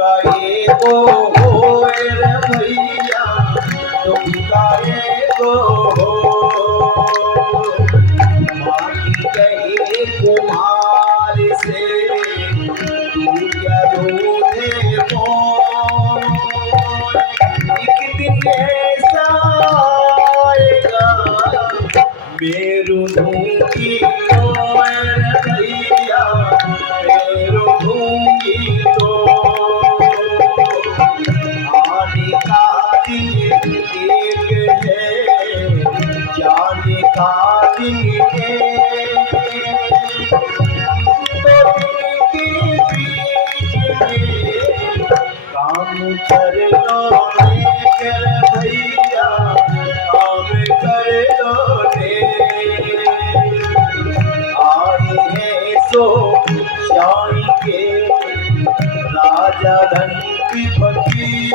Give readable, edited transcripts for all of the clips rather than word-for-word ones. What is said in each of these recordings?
का एको होए रे भैया, दुख का एको हो। माटी कहे कुम्हार से तू क्या रोधे मोर, एक दिन ऐसा आएगा मेरू धूंगी तो रे भैया, मेरू धूंगी तो। आने का दिन एक है, जाने का दिन एक, तो दिन के बीच में काम कर लो रे भैया, काम कर लो रे। आए हैं सो जाएंगे राजा रंग फकीर,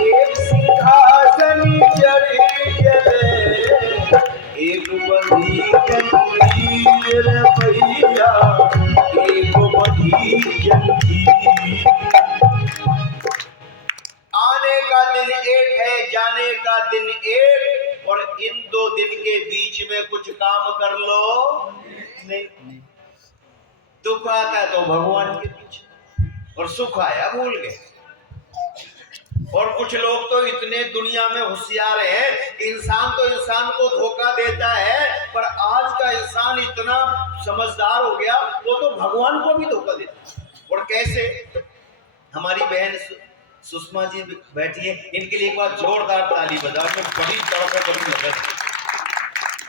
एक सिंहासन चढ़े चले, एक बंधी जंजीर भैया, एक बंधी जंजीर। आने का दिन एक है, जाने का दिन एक, और इन दो दिन के बीच में कुछ काम कर लो नहीं। दुख आता है तो भगवान के पीछे, और सुख आया भूल गए। और कुछ लोग तो इतने दुनिया में होशियार हैं, इंसान तो इंसान को धोखा देता है, पर आज का इंसान इतना समझदार हो गया, वो तो भगवान को भी धोखा देता है। और कैसे? हमारी बहन सुषमा जी बैठी है, इनके लिए एक बार जोरदार ताली बजाओ। मैं बड़ी तड़का बड़ी मदद,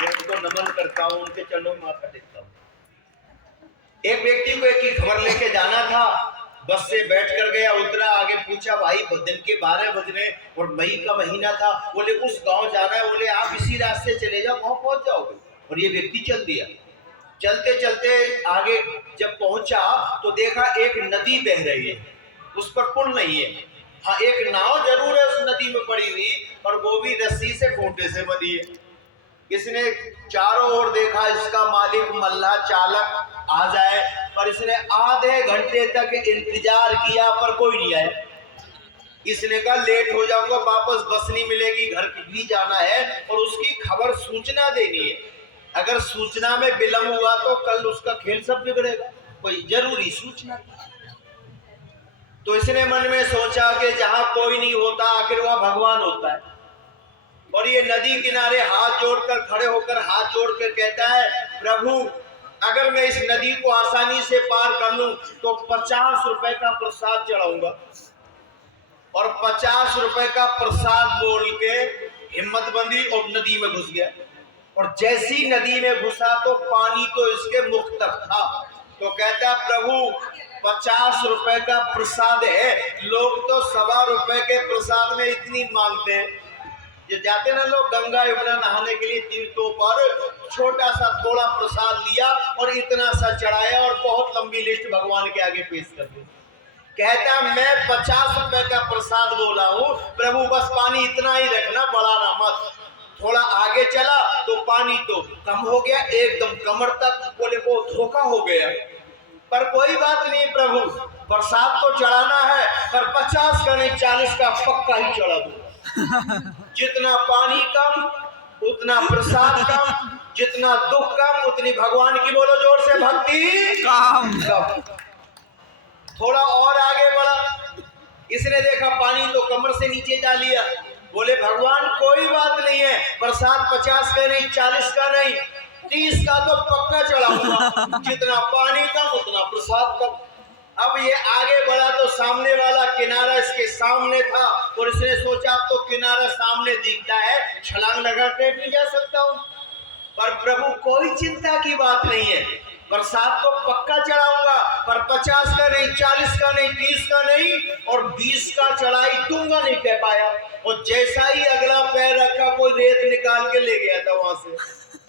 उनको नमन करता हूँ, उनके चरणों में माथा टेकता हूँ। एक व्यक्ति को एक ही खबर लेके जाना था, बस से बैठ कर गया, उतरा, आगे पूछा भाई दिन के 12 बज रहे और मई का महीना था, बोले उस गांव जाना है, बोले आप इसी रास्ते चले जाओ, गांव पहुंच जाओगे। और ये व्यक्ति चल दिया। चलते चलते आगे जब पहुंचा तो देखा एक नदी बह रही है, उस पर पुल नहीं है। हाँ, एक नाव जरूर है उस नदी में पड़ी हुई, पर वो भी रस्सी से खूंटे से बंधी है। इसने चारों ओर देखा, इसका मालिक मल्लाह चालक आ जाए, पर इसने आधे घंटे तक इंतजार किया, पर कोई नहीं आया। इसने कहा लेट हो जाऊंगा, वापस बस नहीं मिलेगी, घर भी जाना है और उसकी खबर सूचना देनी है। अगर सूचना में विलंब हुआ तो कल उसका खेल सब बिगड़ेगा, कोई जरूरी सूचना। तो इसने मन में सोचा कि जहां कोई नहीं होता आखिर वहां भगवान होता है। और ये नदी किनारे हाथ जोड़कर खड़े होकर हाथ जोड़कर कहता है, प्रभु अगर मैं इस नदी को आसानी से पार कर लूं तो 50 रुपए का प्रसाद चढ़ाऊंगा। और 50 रुपए का प्रसाद बोल के हिम्मत बंदी और नदी में घुस गया। और जैसी नदी में घुसा तो पानी तो इसके मुख तक था। तो कहता प्रभु 50 रुपए का प्रसाद है, लोग तो 1.25 रुपए के प्रसाद में इतनी मांगते हैं। ये जाते ना लोग गंगा यमुना नहाने के लिए तीर्थों पर, छोटा सा थोड़ा प्रसाद लिया और इतना सा चढ़ाया और बहुत लंबी लिस्ट भगवान के आगे पेश कर दी। कहता मैं 50 रुपए का प्रसाद बोला हूँ प्रभु, बस पानी इतना ही रखना, बढ़ाना मत। थोड़ा आगे चला तो पानी तो कम हो गया, एकदम कमर तक। बोले वो धोखा हो गया, पर कोई बात नहीं प्रभु, प्रसाद तो चढ़ाना है, पर 50 का नहीं 40 का पक्का ही चढ़ा दूंगा। जितना पानी कम उतना प्रसाद कम, जितना दुख कम उतनी भगवान की बोलो जोर से भक्ति कम। थोड़ा और आगे बढ़ा, इसने देखा पानी तो कमर से नीचे जा लिया। बोले भगवान कोई बात नहीं है, प्रसाद 50 का नहीं 40 का नहीं 30 का तो पक्का चढ़ाऊंगा। जितना पानी कम उतना प्रसाद कम। अब ये आगे बढ़ा तो सामने वाला किनारा इसके सामने था, और इसने सोचा अब तो किनारा सामने दिखता है, छलांग लगा के भी जा सकता हूँ। पर प्रभु कोई चिंता की बात नहीं है, प्रसाद तो पक्का चढ़ाऊंगा, पर 50 का नहीं 40 का नहीं 30 का नहीं और 20 का चढ़ाई दूंगा नहीं कह पाया। और जैसा ही अगला पैर रखा कोई रेत निकाल के ले गया था वहां से,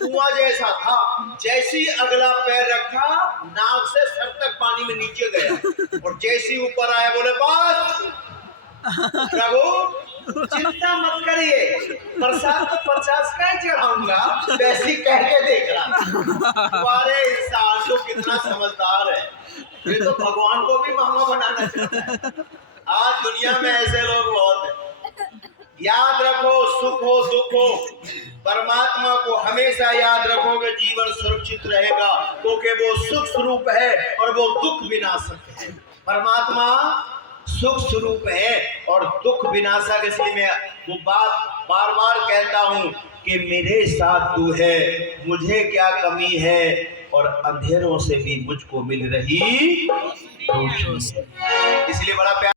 कुआं जैसा था। जैसी अगला पैर रखा नाक से सर तक पानी में नीचे गया, और जैसी ऊपर आया बोले बस प्रभु चिंता मत करिए, प्रसाद तो 50 का ही चढ़ाऊंगा, वैसी कह के देख रहा। तुम्हारे इंसान तो कितना समझदार है। ये तो भगवान को भी मामा बनाना चाहता है। आज दुनिया में ऐसे लोग बहुत हैं। याद रखो, सुख हो दुख हो, परमात्मा को हमेशा याद रखोगे, जीवन सुरक्षित रहेगा, क्योंकि वो सुख स्वरूप है और वो दुख विनाशक है। परमात्मा सुख स्वरूप है और दुख विनाशक। इसलिए मैं वो बात बार बार कहता हूँ कि मेरे साथ तू है, मुझे क्या कमी है, और अंधेरों से भी मुझको मिल रही रोशनी है। इसलिए बड़ा प्यार